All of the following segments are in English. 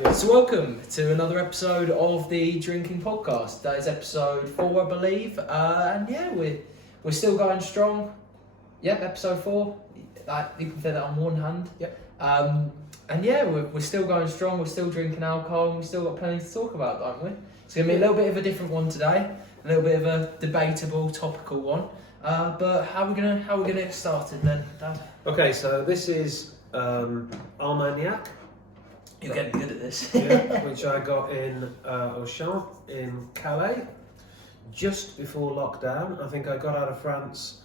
So welcome to another episode of the Drinking Podcast. That is episode 4, I believe. And yeah, we're still going strong. Yep, episode 4. You can fit that on one hand. Yep. And yeah, we're still going strong. We're still drinking alcohol. And we've still got plenty to talk about, don't we? It's going to be a little bit of a different one today. A little bit of a debatable, topical one. But how are we gonna get started then, Dad? Okay, so this is Armagnac. You're getting good at this. Yeah, which I got in Auchan in Calais just before lockdown. I think I got out of France.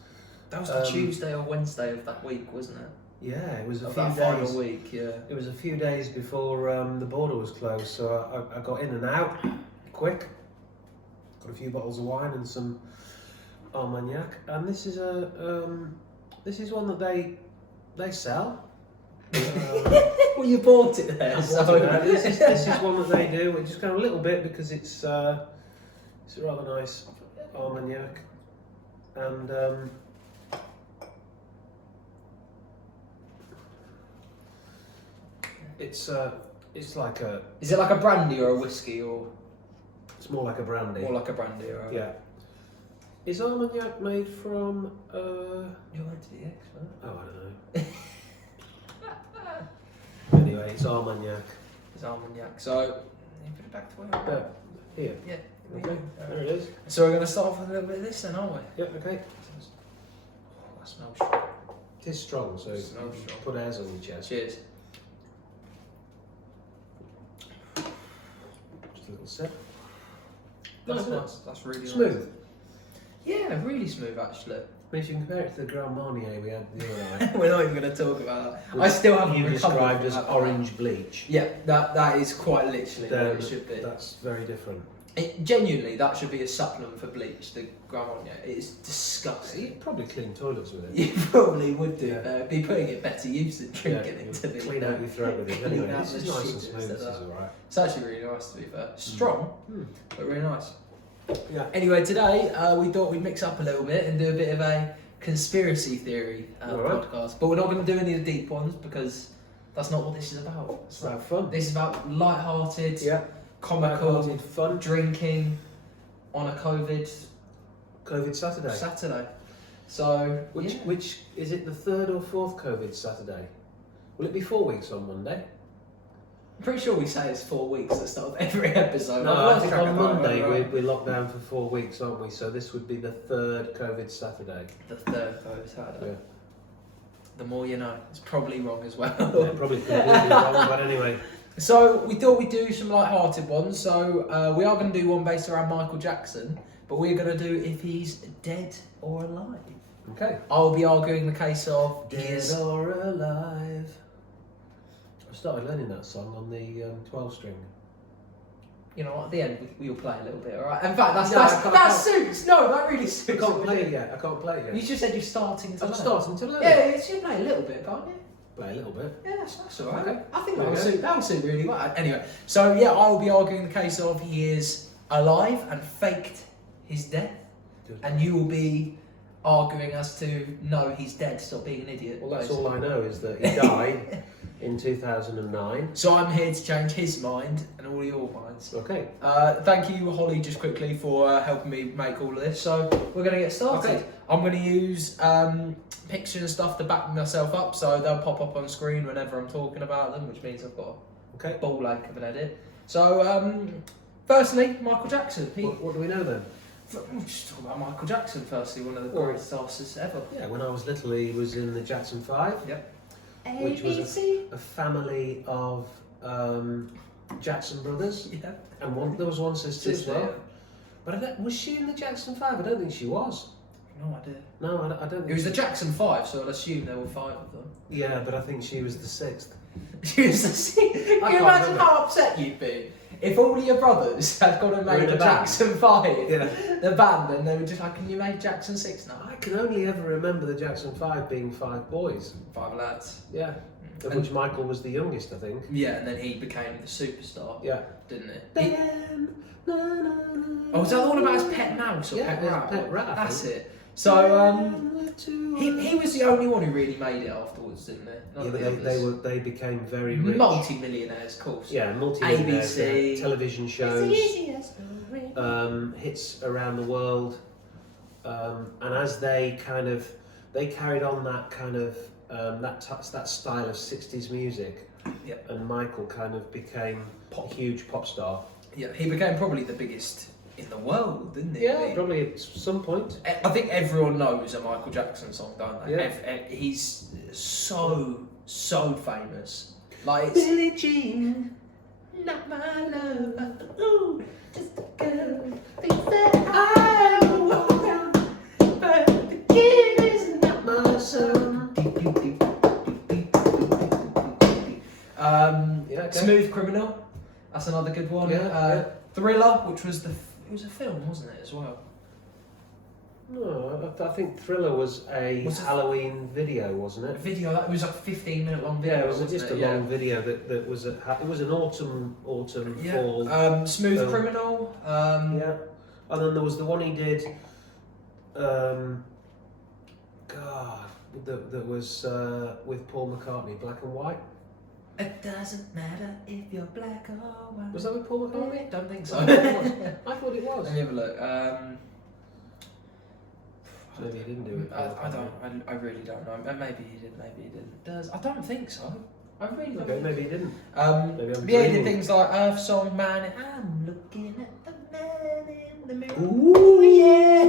That was the Tuesday or Wednesday of that week, wasn't it? Yeah, it was a Of few that days. final week, yeah. It was a few days before the border was closed, so I got in and out quick. Got a few bottles of wine and some Armagnac, and this is one that they sell. Well, you bought it there. This is one that they do. We just got a little bit because it's a rather nice Armagnac, and it's like a. Is it like a brandy or a whiskey or? It's more like a brandy. More like a brandy, right? Yeah. Is Armagnac made from? You're meant to be the expert. Oh, I don't know. Anyway, it's Armagnac. It's Armagnac. So, you put it back to where we were. Here. Yeah. Okay. There it is. So we're going to start off with a little bit of this then, aren't we? Yeah. Okay. Oh, that smells strong. It is strong, so Smells strong. put hairs on your chest. Cheers. Just a little sip. That's Nice. nice. That's really Smooth. nice. Yeah, really smooth actually. If you can compare it to the Grand Marnier we had the other night. We're not even going to talk about that. I still haven't You recovered described from as that. orange bleach. Yeah, that is quite literally what Then it should be. That's very different. Genuinely, that should be a supplement for bleach, the Grand Marnier. It is disgusting. You'd probably clean toilets with it. You probably would do. Yeah. Be putting it better use than drinking it, to be clean out your throat with it. Clean Anyway, out this is the nice and shit smooth. instead This of is that. alright. It's actually really nice, to be fair. Strong, but really nice. Yeah. Anyway, today we thought we'd mix up a little bit and do a bit of a conspiracy theory Alright. podcast. But we're not going to do any of the deep ones because that's not what this is about. It's about fun. This is about light-hearted, Yeah. comical, Light-hearted fun. drinking on a COVID Saturday. Saturday. So, Which yeah. which is it? The third or fourth COVID Saturday? Will it be 4 weeks on Monday? I'm pretty sure we say it's 4 weeks at the start of every episode. No, I've I lost think track on of that, Monday right? we're locked down for 4 weeks, aren't we? So this would be the third COVID Saturday. The third COVID Saturday. Yeah. The more you know. It's probably wrong as well. Yeah, probably completely wrong, but anyway. So we thought we'd do some light-hearted ones. So we are going to do one based around Michael Jackson, but we're going to do if he's dead or alive. Okay. I'll be arguing the case of Dead or alive. I started learning that song on the 12-string. You know, at the end we'll play a little bit, alright? In fact, No, I that can't. suits. No, that really I suits. can't play it yet. I can't play it You yet. just said you're starting to I'm learn. starting to learn. Yeah, you should play a little bit, can't you? Play a little bit. Yeah, that's alright. Okay. I think There we go. that will suit really well. Anyway, so yeah, I will be arguing the case of he is alive and faked his death, Good. and you will be arguing as to no, he's dead. Stop being an idiot. Well, that's basically. all I know is that he died in 2009. So I'm here to change his mind and all your minds. Okay. Thank you, Holly, just quickly for helping me make all of this. So we're going to get started. Okay. I'm going to use pictures and stuff to back myself up, so they'll pop up on screen whenever I'm talking about them, which means I've got Okay. a ball ache of an edit. So, firstly, Michael Jackson. What do we know then? We'll just talk about Michael Jackson, firstly, one of the Well- greatest artists ever. Yeah, when I was little, he was in the Jackson 5, Yep. Which was ABC. a family of Jackson brothers, Yeah. and there was one sister as Sister, well. But was she in the Jackson 5? I don't think she was. No idea. No, I don't think It was she- the Jackson 5, so I'd assume there were 5 of them. Yeah, but I think she was the 6th. She was the Can you can't imagine remember. how upset you'd be if all your brothers had gone and Were in made a the band. Jackson 5, Yeah. the band, and they were just like, can you make Jackson 6 now? I can only ever remember the Jackson 5 being 5 boys. 5 lads. Yeah. Of And- which Michael was the youngest, I think. Yeah, and then he became the superstar, Yeah. didn't he? Ben, na, na, na, Oh, was that the one about his pet mouse or Yeah, pet his rat? pet rat, I That's think. it. So, to. He was the only one who really made it afterwards, didn't they? None of the others. They became very rich. Multi-millionaires, of course. Yeah, multi-millionaires. ABC. Television shows. Hits around the world. And as they carried on that kind of that style of 60s music. Yep. And Michael kind of became a huge pop star. Yeah, he became probably the biggest in the world, didn't he? Yeah, probably at some point. I think everyone knows a Michael Jackson song, don't they? Yeah. He's so famous. Like Billie Jean, not my love, ooh, just a girl thinks that I want, but the kid is not my son. Smooth Criminal, that's another good one. Thriller, which was it was a film, wasn't it, as well? No, I think Thriller was a Halloween video, wasn't it? A video that was like a 15-minute long video. Yeah, it was just a long video that was it was an autumn fall. Smooth Criminal. Yeah, and then there was the one he did. God, that was with Paul McCartney, Black and White. It doesn't matter if you're black or white. Was that with Paul McCartney? Don't think so. I thought it was. Let me have a look. Maybe he didn't do it. I really don't know. Maybe he did. Maybe he didn't. I don't think so. I really don't. Okay, maybe he didn't. Maybe I'm he did things like Earth Song, Man. I'm looking at the man in the mirror. Ooh, yeah.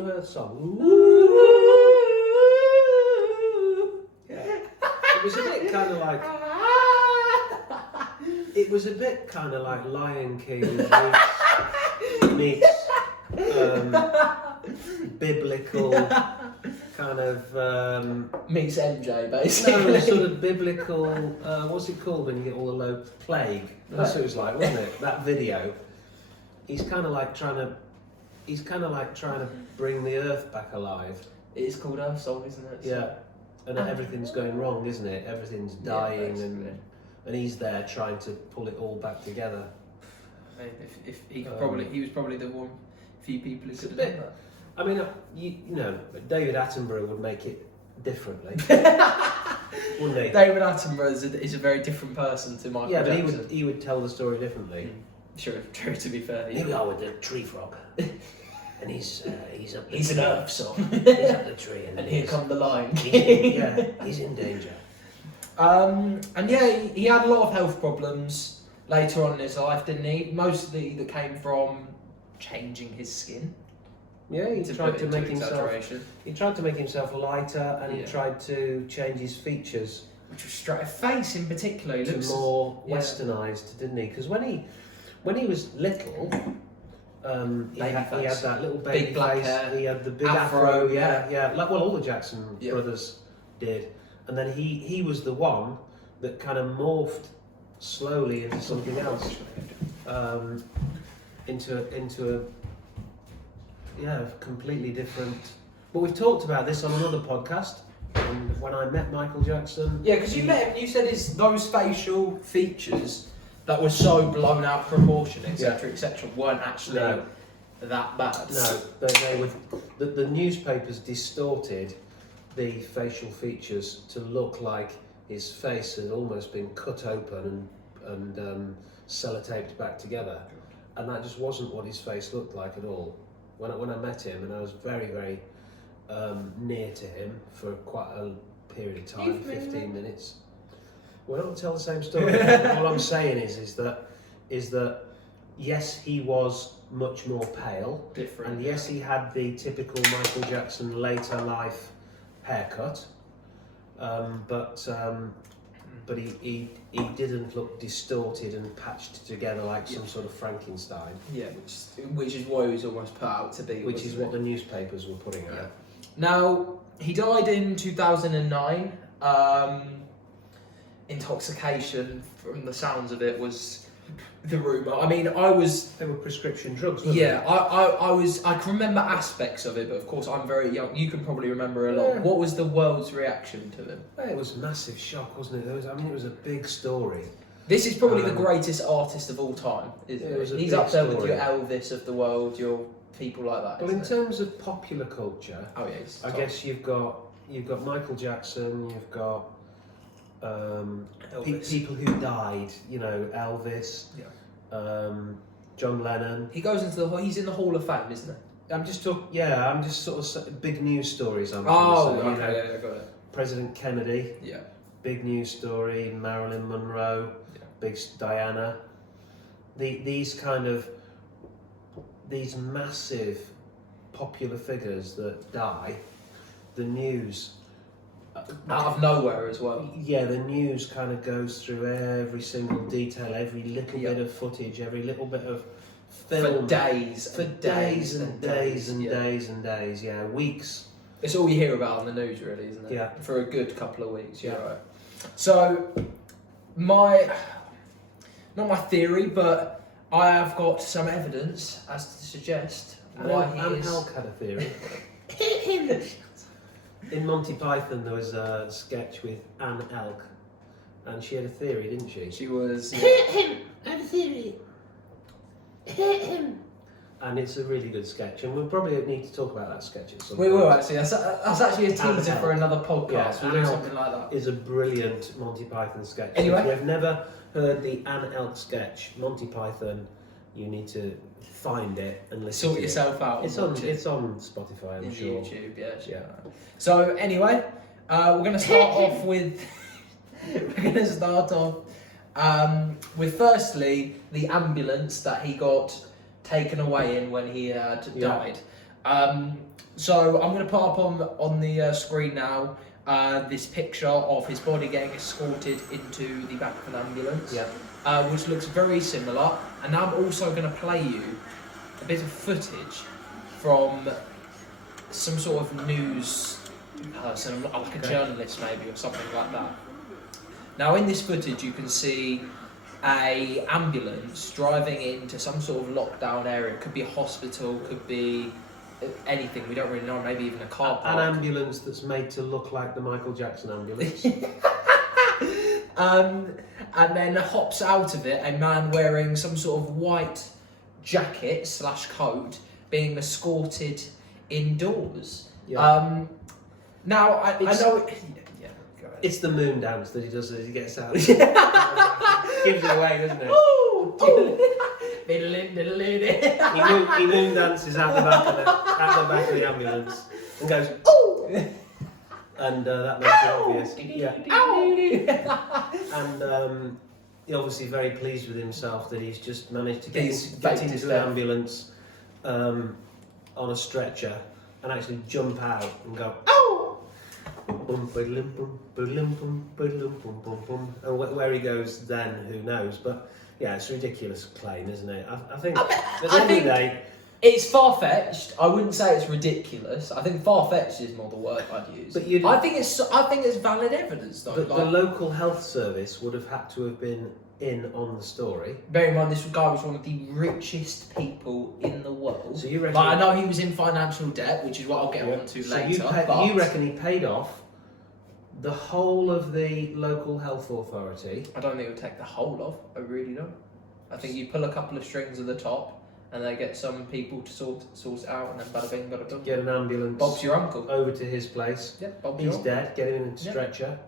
The Earth Song. Ooh. It was a bit kind of like. It was a bit kind of like Lion King meets biblical kind of meets MJ basically. no, sort of biblical. What's it called when you get all the low plague? That's what it was like, wasn't it? That video. He's kind of like trying to bring the earth back alive. It is called Earth Song, isn't it? Yeah, and everything's going wrong, isn't it? Everything's dying, and he's there trying to pull it all back together. I mean, if he was probably the one few people who could have done that. I mean, you know, David Attenborough would make it differently, wouldn't he? David Attenborough is a very different person to Michael Jackson. Yeah, but he would tell the story differently. True, to be fair. Here we are with the tree frog, and he's up. He's an Earth Song. He's up the tree, and here come the Lion King. He's in danger. And yeah, he had a lot of health problems later on in his life, didn't he? Mostly that came from changing his skin. Yeah, he tried to make himself lighter, and he tried to change his features, which was straight face in particular. To more westernised, didn't he? Because when he was little, he had that little baby big black face. hair, he had the big afro, like all the Jackson brothers did, and then he was the one that kind of morphed slowly into something else, into a completely different. But we've talked about this on another podcast. And when I met Michael Jackson, because you met him, you said those facial features that were so blown out of proportion, etc., weren't actually that bad. No, they would. The newspapers distorted the facial features to look like his face had almost been cut open and sellotaped back together, and that just wasn't what his face looked like at all. When I met him, and I was very, very near to him for quite a period of time, 15 minutes. We're not going to tell the same story. All I'm saying is that yes, he was much more pale, different, and yes, he had the typical Michael Jackson later life haircut, but he didn't look distorted and patched together like some sort of Frankenstein. Yeah, which is what he was almost put out to be. Which is what the newspapers were putting out. Yeah. Now, he died in 2009. Intoxication, from the sounds of it, was the rumour. I mean, they were prescription drugs, weren't they? I can remember aspects of it, but of course I'm very young. You can probably remember a lot. What was the world's reaction to them? It was a massive shock, wasn't it? It was a big story. This is probably the greatest artist of all time, isn't it? He's up there with your Elvis of the world, your people like that. Well, in isn't it? terms of popular culture, Oh yeah, he's I top. guess you've got Michael Jackson, you've got Elvis. people who died. You know, Elvis, John Lennon. He goes into he's in the Hall of Fame, isn't he? I'm just sort of big news stories. I'm Oh, trying to say, okay, yeah, got it. President Kennedy, Yeah. big news story. Marilyn Monroe, big Diana. These massive popular figures that die, the news. Out of nowhere as well. Yeah, the news kind of goes through every single detail, every little bit of footage, every little bit of film. For days. For days and days and days and days, yeah, weeks. It's all you hear about on the news, really, isn't it? Yeah. For a good couple of weeks, Yeah. right. So, not my theory, but I have got some evidence as to suggest why he is. Elk had a theory. In Monty Python, there was a sketch with Anne Elk, and she had a theory, didn't she? She was. I have a theory. And it's a really good sketch, and we'll probably need to talk about that sketch at some We point. will actually. That's actually a teaser for another podcast. Yeah, We'll do Anne something like that. Is a brilliant Monty Python sketch. Anyway. If you've never heard the Anne Elk sketch, Monty Python, you need to find it and listen Sort to yourself it. out. It's on Spotify, I'm in sure. YouTube, yeah. Yeah. So anyway, we're going to start off with. We're going to start off with firstly the ambulance that he got taken away in when he died. So I'm going to put up on the screen now this picture of his body getting escorted into the back of an ambulance, which looks very similar. And now I'm also going to play you a bit of footage from some sort of news person, like a journalist maybe, or something like that. Now in this footage you can see a ambulance driving into some sort of lockdown area. It could be a hospital, could be anything, we don't really know, maybe even a car park. An ambulance that's made to look like the Michael Jackson ambulance. And then hops out of it a man wearing some sort of white jacket / coat being escorted indoors. Yeah. Now I know it, go ahead. It's the moon dance that he does as he gets out. Gives it away, doesn't it? Oh, He moon dances at the back of the ambulance and goes, oh! And that makes it obvious. Yeah. And he's obviously very pleased with himself that he's just managed to get into the ambulance on a stretcher and actually jump out and go, oh! And where he goes then, who knows? But yeah, it's a ridiculous claim, isn't it? I think at the end of the day, it's far-fetched. I wouldn't say it's ridiculous. I think far-fetched is more the word I'd use. But I think it's valid evidence though. the local health service would have had to have been in on the story. Bear in mind, this guy was one of the richest people in the world. So you reckon? Like, I know he was in financial debt, which is what I'll get onto So later. you reckon he paid off the whole of the local health authority? I don't think it would take the whole of. I really don't. I think you pull a couple of strings at the top, and they get some people to sort it out, and then bada bing, bada boom. Get an ambulance. Bob's your uncle. Over to his place. Yeah, Bob's He's your uncle. dead. Get him in a stretcher,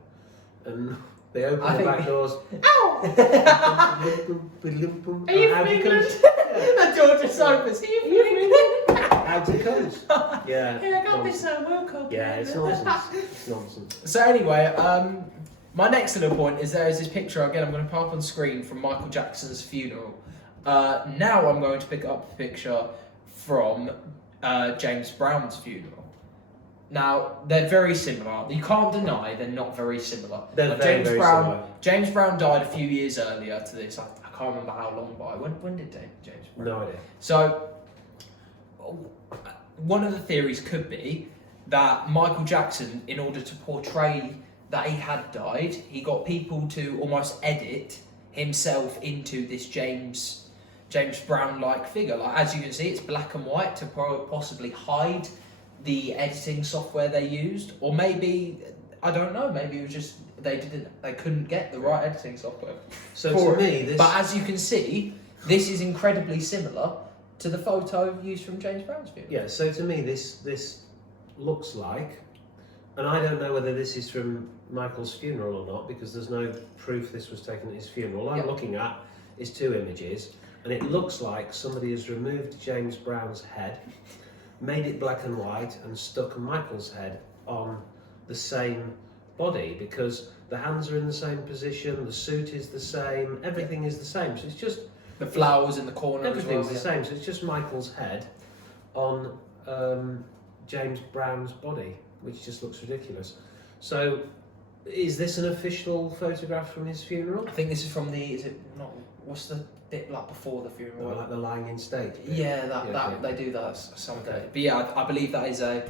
and they open I the think back doors. Ow! Are you from England? And Georgia Cyprus. Are you from England? Out it comes. Yeah. Yeah, I can't be so welcome. Yeah, it's nonsense. It's nonsense. So anyway, my next little point is there is this picture, again I'm going to put up on screen, from Michael Jackson's funeral. Now I'm going to pick up the picture from James Brown's funeral. Now, they're very similar. You can't deny they're not very similar. They're very similar. James Brown died a few years earlier to this. I can't remember how long by. When did James Brown? No idea. So, one of the theories could be that Michael Jackson, in order to portray that he had died, he got people to almost edit himself into this James Brown-like figure. Like, as you can see, it's black and white to possibly hide the editing software they used, or maybe, I don't know, maybe it was just they couldn't get the right editing software. So to me, this. But as you can see, this is incredibly similar to the photo used from James Brown's funeral. Yeah. So to me, this looks like, and I don't know whether this is from Michael's funeral or not because there's no proof this was taken at his funeral. All I'm looking at is two images, and it looks like somebody has removed James Brown's head, made it black and white, and stuck Michael's head on the same body because the hands are in the same position, the suit is the same, everything is the same. So it's just the flowers in the corner. Everything's the same. So it's just Michael's head on James Brown's body, which just looks ridiculous. So, is this an official photograph from his funeral? I think this is from the. Is it not? What's the bit like before the funeral? Or like the lying in state? Yeah, that they do that someday. Okay. But yeah, I believe that is a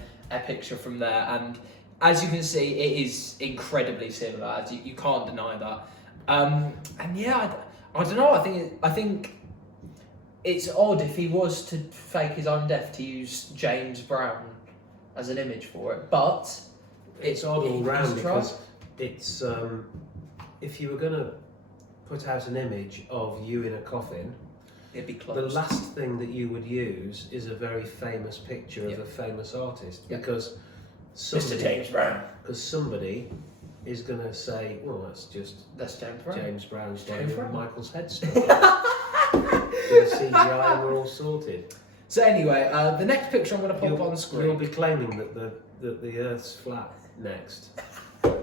picture from there, and as you can see, it is incredibly similar. As you can't deny that. And yeah, I don't know. I think it's odd if he was to fake his own death to use James Brown as an image for it, but it's odd all round because it's if you were going to put out an image of you in a coffin, it'd be close. The last thing that you would use is a very famous picture of a famous artist because Mr. James Brown. Because somebody is going to say, well, that's James Brown. James Brown's body James with Brown. Michael's head stuck. With CGI and we're all sorted. So anyway, the next picture I'm going to pop on screen. You'll be claiming that the Earth's flat next. Well,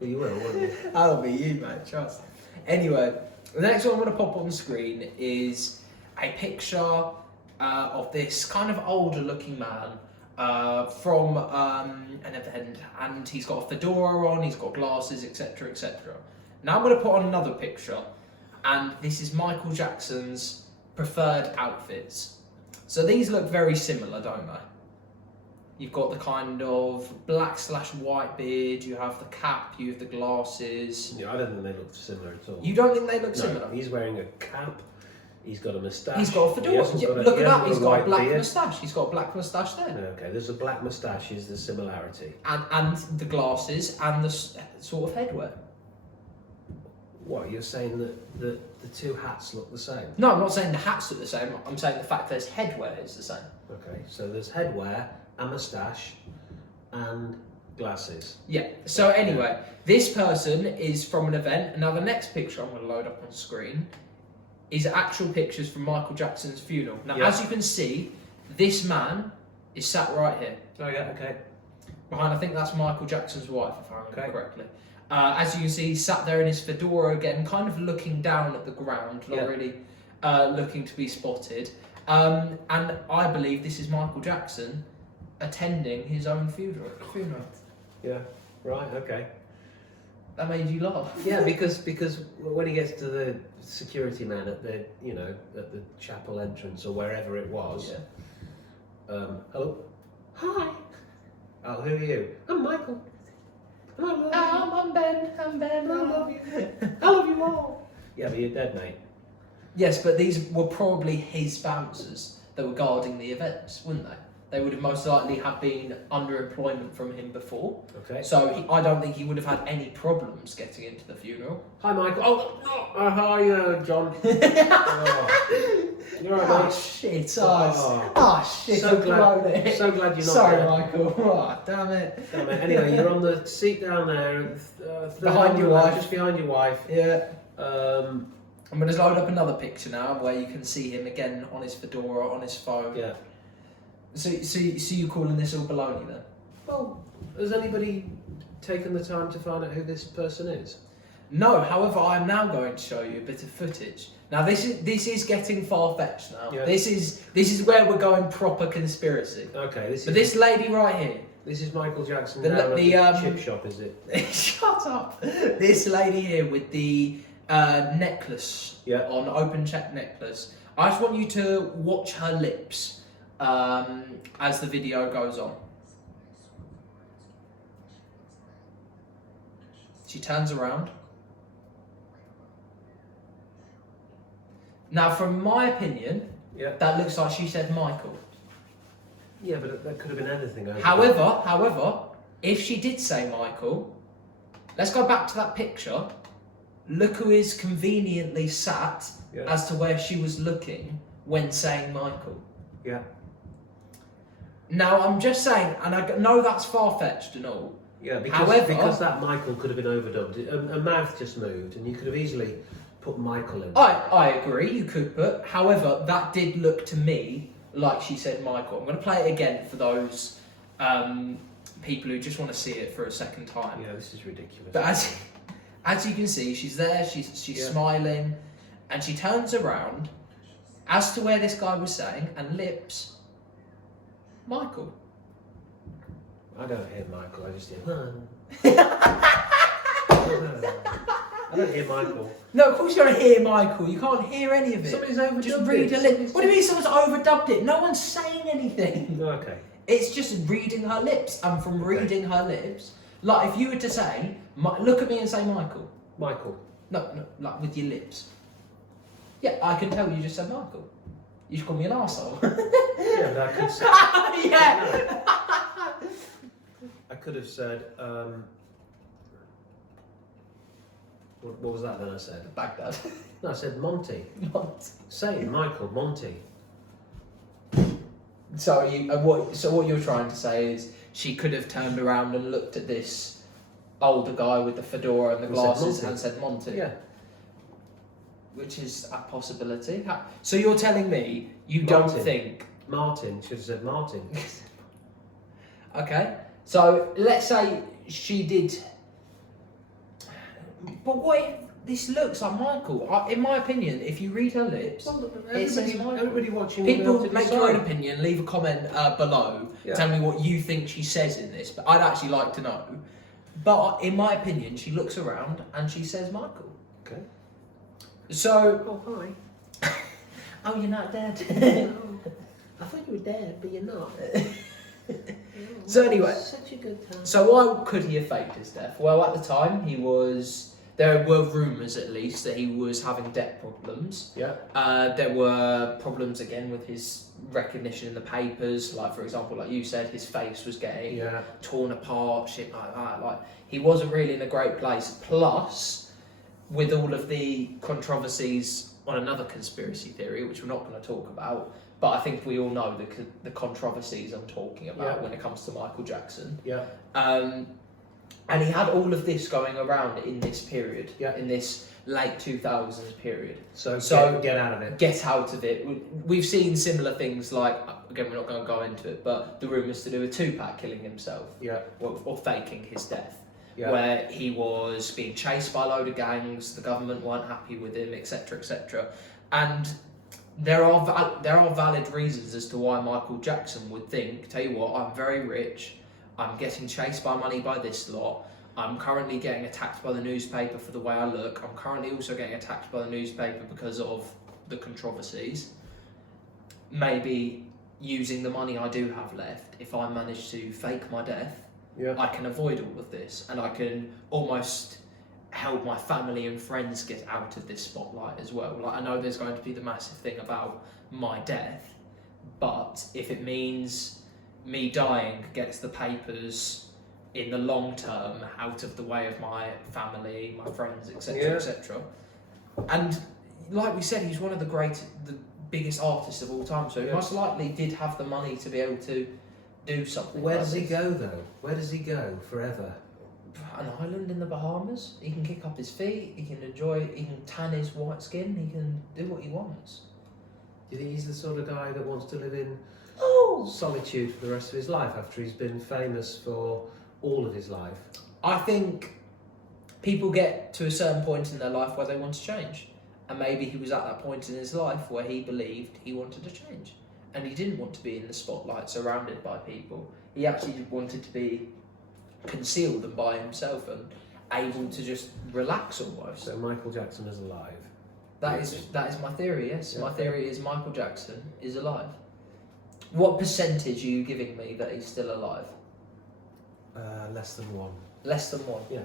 you will, won't you? That'll be you, mate, trust. Anyway, the next one I'm going to pop on screen is a picture of this kind of older looking man from an event, and he's got a fedora on, he's got glasses, etc, etc. Now I'm going to put on another picture, and this is Michael Jackson's preferred outfits. So these look very similar, don't they? You've got the kind of black/white beard, you have the cap, you have the glasses. Yeah, I don't think they look similar at all. You don't think they look similar? He's wearing a cap, he's got a moustache. He's got a fedora. Look at that, he's got a black moustache. He's got a black moustache there. Okay, there's a black moustache is the similarity. And the glasses and the sort of headwear. What, you're saying that the two hats look the same? No, I'm not saying the hats look the same. I'm saying the fact that his headwear is the same. Okay, so there's headwear, a moustache, and glasses. Yeah, so anyway, this person is from an event. Now the next picture I'm going to load up on screen is actual pictures from Michael Jackson's funeral. Now, as you can see, this man is sat right here. Oh yeah, okay. Behind, I think that's Michael Jackson's wife, if I remember correctly. As you can see, he's sat there in his fedora again, kind of looking down at the ground, not really looking to be spotted. And I believe this is Michael Jackson attending his own funeral. Yeah, right, okay. That made you laugh. Yeah, because when he gets to the security man at the at the chapel entrance or wherever it was, hello, hi, oh, who are you? I'm Michael. I'm Ben. I love you. I love you all. Yeah, but you're dead, mate. Yes, but these were probably his bouncers that were guarding the events, wouldn't they? They would have most likely have been under employment from him before. Okay. So I don't think he would have had any problems getting into the funeral. Hi, Michael. Oh, hi, John. Oh. You're all right, mate. Shit, shit. So glad you're not Sorry, there. Michael. Oh, damn it. Damn it. Anyway, you're on the seat down there, Behind your wife. just behind your wife. Yeah. I'm going to load up another picture now where you can see him again on his fedora, on his phone. Yeah. So you calling this all baloney then? Well, has anybody taken the time to find out who this person is? No, however, I'm now going to show you a bit of footage. Now this is getting far-fetched now. Yeah. This is where we're going proper conspiracy. Okay, But this lady right here. This is Michael Jackson The down at the chip chip shop, is it? Shut up. This lady here with the necklace on, open check necklace. I just want you to watch her lips as the video goes on. She turns around. Now, from my opinion, that looks like she said Michael. Yeah, but that could have been anything. However, if she did say Michael, let's go back to that picture. Look who is conveniently sat as to where she was looking when saying Michael. Yeah. Now, I'm just saying, and I know that's far-fetched and all. Yeah, However, because that Michael could have been overdubbed. A mouth just moved, and you could have easily put Michael in. I agree, you could put. However, that did look to me like she said Michael. I'm going to play it again for those people who just want to see it for a second time. Yeah, this is ridiculous. But as you can see, she's there, she's smiling, and she turns around as to where this guy was saying, and lips Michael. I don't hear Michael, I just hear... I don't hear Michael. No, of course you don't hear Michael. You can't hear any of it. Somebody's overdubbed Just read it. a lip. What do you mean someone's overdubbed it? No one's saying anything. Okay. It's just reading her lips, and from reading her lips, like if you were to say, look at me and say Michael. Michael. No, like with your lips. Yeah, I can tell you just said Michael. You should call me an arsehole. Yeah, but I could say... Yeah. I could have said... What was that then I said? Baghdad. No, I said Monty. What? Say Michael, Monty. So what you're trying to say is she could have turned around and looked at this older guy with the fedora and the And said glasses Monty. and said Monty. Yeah. Which is a possibility. So you're telling me you don't Martin. think... Martin. Should have said Martin. Okay. So let's say she did... But what if this looks like Michael? In my opinion, if you read her lips, Well, it says Michael. everybody watching will be People able to make your own decide. opinion, leave a comment below, Yeah. tell me what you think she says in this, but I'd actually like to know. But in my opinion, she looks around and she says Michael. Okay. So, Oh, hi. oh, you're not dead. I thought you were dead, but you're not. So anyway, Such a good time. so why could he have faked his death? Well, at the time, there were rumours at least that he was having debt problems. Yeah. There were problems again with his recognition in the papers, like for example, like you said, his face was getting Yeah. torn apart, shit like that. Like he wasn't really in a great place. Plus, with all of the controversies on another conspiracy theory, which we're not going to talk about, but I think we all know the controversies I'm talking about when it comes to Michael Jackson. Yeah. And he had all of this going around in this period, Yeah. in this late 2000s period. So get out of it. Get out of it. We've seen similar things like, again, we're not going to go into it, but the rumours to do with Tupac killing himself Yeah. or faking his death, Yeah. where he was being chased by a load of gangs, the government weren't happy with him, etc., etc. And there are valid reasons as to why Michael Jackson would think, tell you what, I'm very rich, I'm getting chased by money by this lot, I'm currently getting attacked by the newspaper for the way I look, I'm currently also getting attacked by the newspaper because of the controversies. Maybe using the money I do have left, if I manage to fake my death, Yeah. I can avoid all of this and I can almost help my family and friends get out of this spotlight as well. Like I know there's going to be the massive thing about my death, but if it means me dying gets the papers in the long term out of the way of my family, my friends, etc., Yeah. etc. And like we said, he's one of the biggest artists of all time, so he Yeah. most likely did have the money to be able to do something. Where like does he this. go though? Where does he go forever? An island in the Bahamas. He can kick up his feet. He can he can tan his white skin. He can do what he wants. Do you think he's the sort of guy that wants to live in Oh, solitude for the rest of his life after he's been famous for all of his life? I think people get to a certain point in their life where they want to change, and maybe he was at that point in his life where he believed he wanted to change, and he didn't want to be in the spotlight surrounded by people. He actually wanted to be concealed and by himself and able to just relax almost. So Michael Jackson is alive. That is my theory, yes. Yeah. My theory is Michael Jackson is alive. What percentage are you giving me that he's still alive? Less than one. Less than 1? Yeah.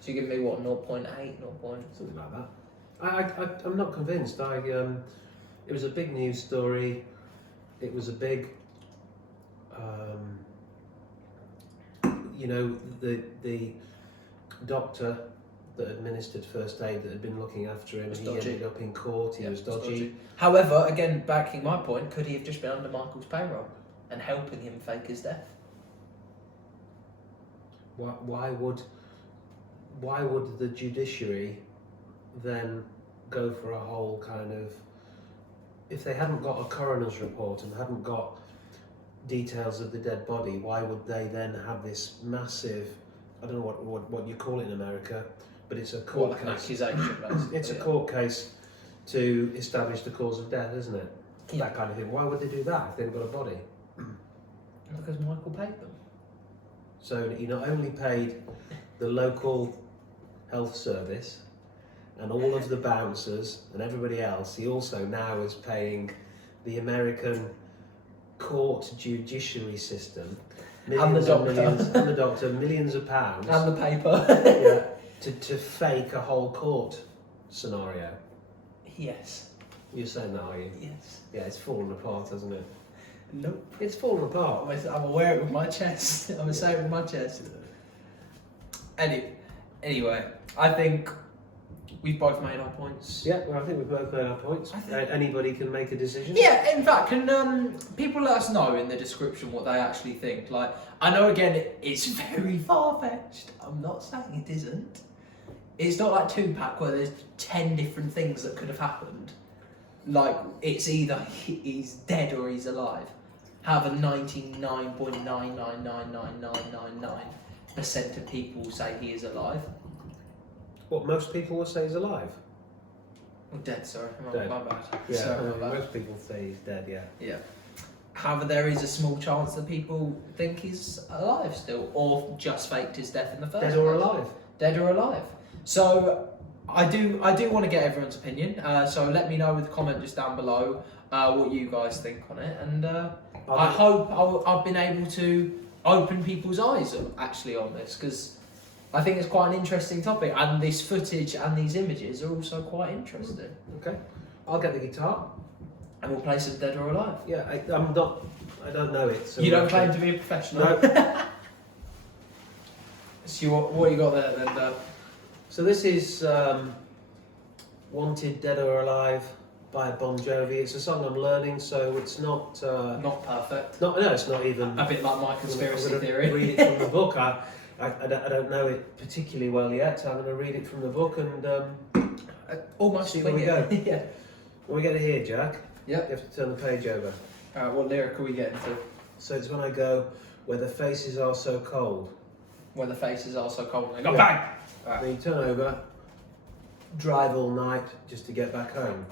So you give me what, 0.8, 0. Something like that. I'm not convinced. It was a big news story. It was a big, the doctor that administered first aid that had been looking after him. Was He dodgy. ended up in court. He was dodgy. However, again, backing my point, could he have just been under Michael's payroll and helping him fake his death? Why would the judiciary then go for a whole kind of, if they hadn't got a coroner's report and hadn't got details of the dead body, why would they then have this massive, I don't know what you call it in America, but it's a court Like an case. accusation, basically. It's a court case to establish the cause of death, isn't it? Yeah. That kind of thing. Why would they do that if they've got a body? Because Michael paid them. So he not only paid the local health service and all of the bouncers and everybody else, he also now is paying the American court judiciary system And the doctor. and the doctor millions of pounds And the paper. yeah, to fake a whole court scenario. Yes. You're saying that, are you? Yes. Yeah, it's fallen apart, hasn't it? Nope. It's fallen apart. I'm aware it with my chest. I'm saying it with my chest. Anyway, I think we've both made our points. Yeah, well, I think we've both made our points. Anybody can make a decision. Yeah, in fact, can people let us know in the description what they actually think? Like, I know again it's very far-fetched. I'm not saying it isn't. It's not like Tupac where there's 10 different things that could have happened. Like, it's either he's dead or he's alive. However, 99.9999999% of people say he is alive. What most people will say is alive. Or dead, sorry. Dead. My bad. Yeah, Sorry, my bad. most people say he's dead. Yeah. Yeah. However, there is a small chance that people think he's alive still, or just faked his death in the first Dead or place. alive. Dead or alive. So I do want to get everyone's opinion. So let me know with a comment just down below what you guys think on it, and I hope I've been able to open people's eyes actually on this, because I think it's quite an interesting topic, and this footage and these images are also quite interesting. Okay. I'll get the guitar. And we'll play some Dead or Alive. Yeah, I don't know it. So You don't claim to be a professional. No. So what you got there then, Dad? So this is Wanted Dead or Alive by Bon Jovi. It's a song I'm learning, so it's not. Not perfect. No, it's not even. A bit like my conspiracy I'm gonna theory. Read it from the book. I don't know it particularly well yet, so I'm going to read it from the book and Almost see where we wing it. go. Yeah. When we get it here, Jack, Yep. you have to turn the page over. Alright, what lyric are we getting to? So it's when I go, where the faces are so cold. When the faces are so cold and they go Yeah. bang! Alright. Then you turn over, drive all night just to get back home.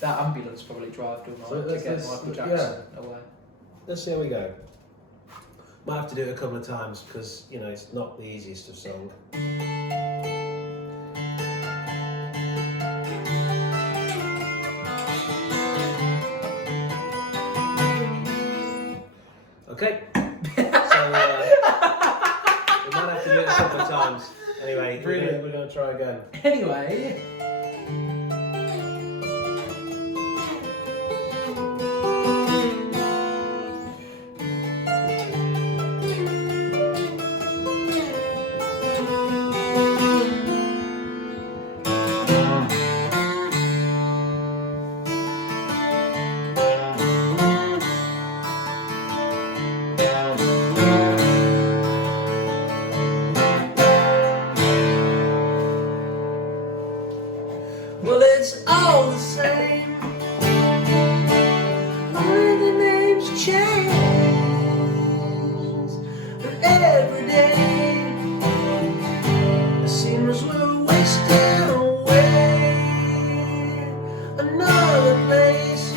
That ambulance probably drive all night So to let's- get let's- Michael Jackson away. Let's see how we go. Might have to do it a couple of times because, you know, it's not the easiest of song. Okay. So we might have to do it a couple of times. Anyway, Brilliant. we're going to try again. Anyway. Well, it's all the same. Only the names change. But every day it seems we're wasting away. Another place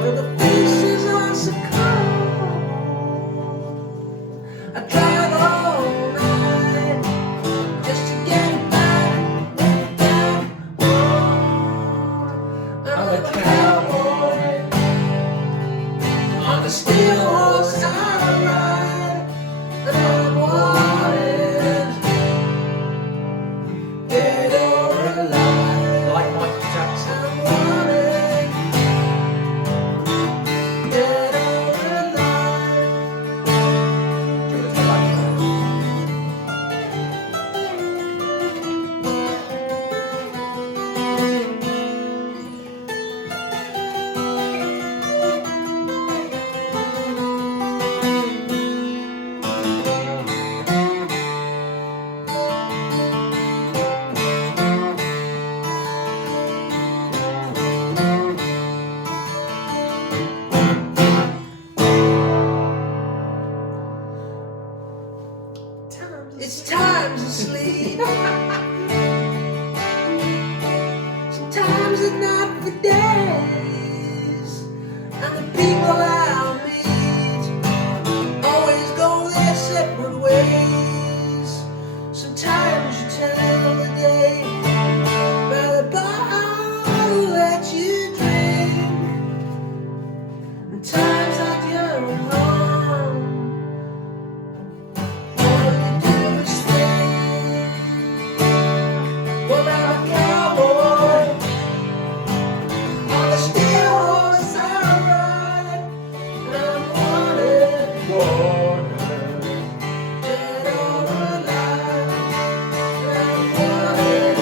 where the faces are so cold. I tried all night just to get back. I'm a cowboy on the steel horse I ride, and I'm wanted, dead or alive. Like Michael Jackson. I'm wanted, dead or alive. Do you want to go back It's time to sleep. Sometimes it's not for days, and the people I'll meet always go their separate ways. Sometimes you tell the day by the bottle that you drink, and times like you're alone, all you do is think. What about a cowboy on the steel horse I ride? And I'm wanted, dead or alive. And I'm wanted,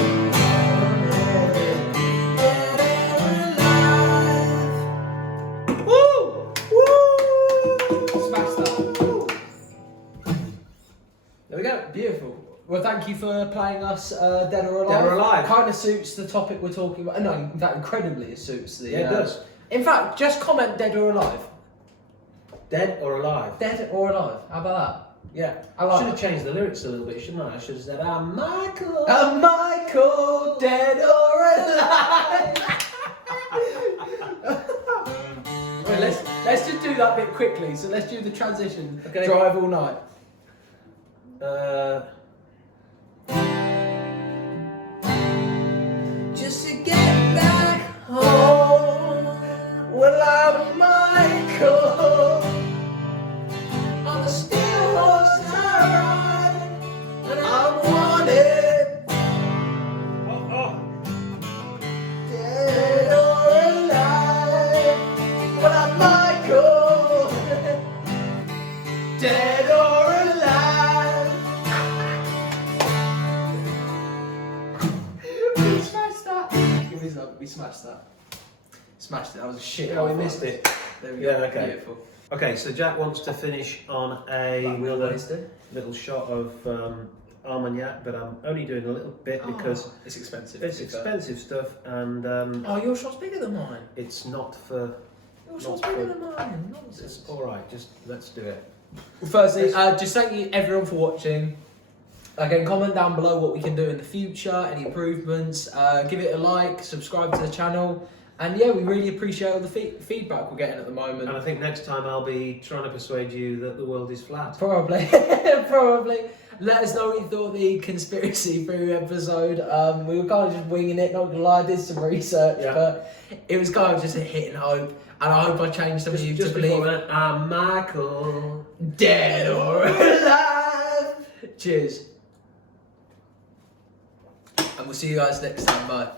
dead or alive. Woo! Woo! Smash that. There we go. Beautiful. Well, thank you for playing us Dead or Alive. Dead or Alive. Kind of suits the topic we're talking about. No, in fact, incredibly it suits the... Yeah, it does. In fact, just comment Dead or Alive. Dead or alive? Dead or Alive. How about Yeah. I like should have changed the lyrics a little bit, shouldn't I? I should have said, I'm Michael. that? Michael, dead or alive. Wait, let's just do that bit quickly. So let's do the transition. Okay. Drive all night. Just to get back home. Well, I'm Michael on the steel horse I ride, and I'm wanted, dead or alive. Well, I'm Michael, dead or alive. We smashed that. Give me some. We smashed that. Smashed it. That was a shit. Yeah, we missed it. There we Yeah, go. okay. Beautiful. Okay, so Jack wants to finish on a We always do. little shot of Armagnac, but I'm only doing a little bit because It's expensive. it's to be fair. expensive stuff, and Oh, your shot's bigger than mine. it's not for. Your shot's Not bigger for- than mine. Nonsense. It's all right. Just let's do it. Well, firstly, just thank you everyone for watching. Again, comment down below what we can do in the future, any improvements. Give it a like, subscribe to the channel, and yeah, we really appreciate all the feedback we're getting at the moment. And I think next time I'll be trying to persuade you that the world is flat. Probably, probably. Let us know what you thought of the conspiracy theory episode. We were kind of just winging it, not gonna lie, I did some research, Yeah. but it was kind of just a hit and hope. And I hope I changed some of you to Just believe before that, I'm Michael. dead or alive. Cheers. And we'll see you guys next time. Bye.